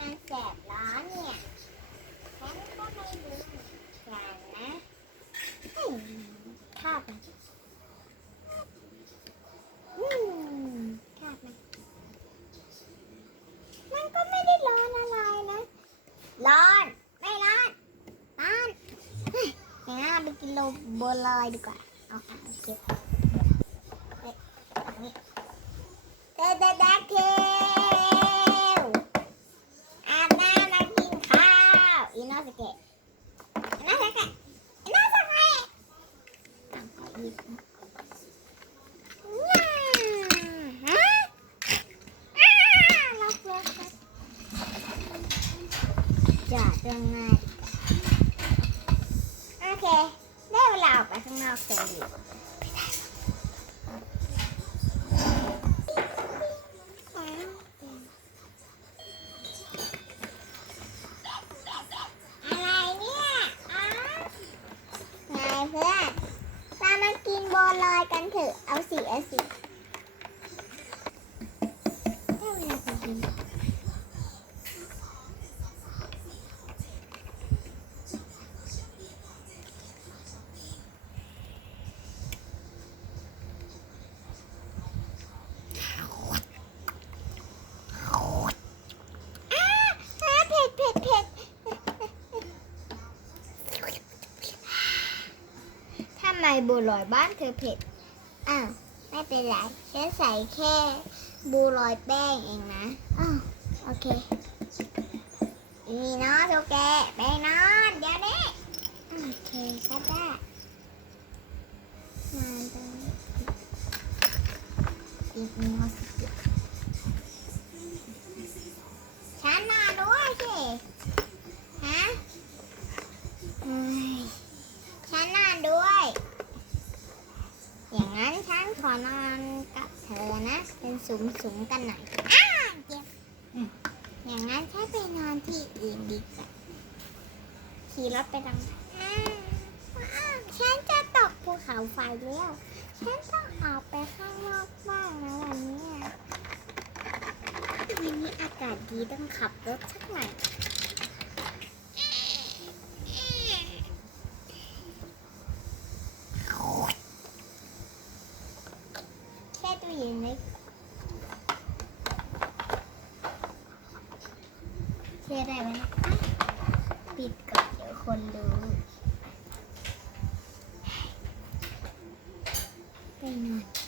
มันแสบร้อนเนี่ยฉันก็ไม่รู้เหมือนกันนะเฮ้าบมันอืมคาบมันมันก็ไม่ได้ร้อนอะไรนะ ร้อน ไม่ร้อน ร้อนเฮ้ยงั้นไปกินโลบัวลอยดีกว่า เอาค่ะโอเคฮ้ยตรงนี้เดดเดดเทลอาบน้ำมากินข้าวอีโนสเกะอีโนสเกะอีโนสเกะอะขอหยิบนะว้าวฮะอ้าวล็อกล็อกล็อก จะยังไงโอเค ได้เวลาออกไปข้างนอกกันดีอะไรเนี่ยอ๋อไงเพื่อนเรามากินบัวลอยกันเถอะ เอาสิ เอาสิได้เวลาไปกิน อ้าอ้าเผ็ดเผ็ดเผ็ดทำไม บัวลอยบ้านเธอเผ็ด อ้าว ไม่เป็นไรฉันใส่แค่บัวลอยแป้งเองนะ อ้าว โอเค นี่เนาะโอเคไปนอนเดี๋ยวนี้โอเคก็ได้นอนตรงนี้อีกนิดสิ ฉันนอนด้วยสิฮะเฮ้ยฉันนอนด้วย อย่างนั้นฉันขอนอนกับเธอนะ เป็นสูงสูงๆกันหน่อยอ้าเจ็บอย่างนั้นฉันไปนอนที่อื่นดีกว่าขี่รถไปดังอ้าวฉันจะตกภูเขาไฟแล้วฉันต้องออกไปข้างนอกบ้างนะวันนี้วันนี้อากาศดีต้องขับรถสักหน่อย แค่ตู้เย็นเล็กเชื่อได้ไหมนะปิดก่อนเดี๋ยวคนดูไปนอน